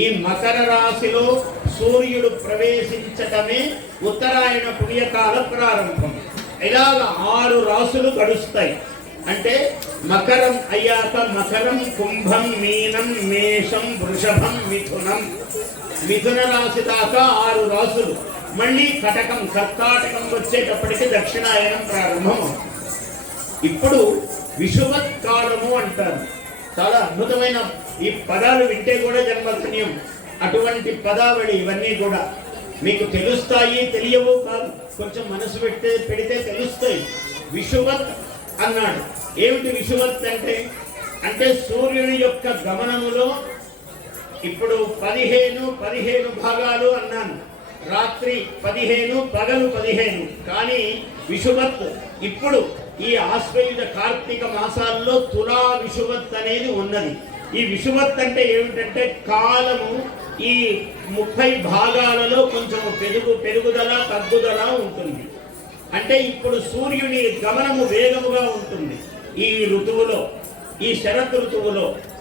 ఈ మకర రాశిలో సూర్యుడు ప్రవేశించటమే ఉత్తరాయణ పుణ్యకాల ప్రారంభం. ఇలాగ 6 రాశులు గడుస్తాయి. అంటే మకరం అయ్యాక మకరం, కుంభం, మీనం, మేషం, వృషభం, మిథునం. మిథున రాశి దాకా 6 రాశులు. మళ్ళీ కటకం, కర్కాటకం వచ్చేటప్పటికి దక్షిణాయనం ప్రారంభం. ఇప్పుడు విషువత్ కాలము అంటారు. చాలా అద్భుతమైన ఈ పదాలు వింటే కూడా జన్మధన్యం. అటువంటి పదావళి ఇవన్నీ కూడా మీకు తెలుస్తాయి, తెలియవు కాదు. కొంచెం మనసు పెడితే తెలుస్తాయి. విషువత్ అన్నాడు. ఏమిటి విషువత్ అంటే? అంటే సూర్యుని యొక్క గమనములో ఇప్పుడు 15 భాగాలు అన్నాను. రాత్రి 15, పగలు 15. కానీ విషువత్ ఇప్పుడు ఈ ఆశ్వయుజ కార్తీక మాసాల్లో తులా విషువత్ అనేది ఉన్నది. ఈ విషువత్ అంటే ఏమిటంటే కాలము ఈ 30 భాగాలలో కొంచెం పెరుగుదల తగ్గుదల ఉంటుంది. అంటే ఇప్పుడు సూర్యుని గమనము వేగముగా ఉంటుంది ఈ ఋతువులో, ఈ శరత్ ఋతువులో.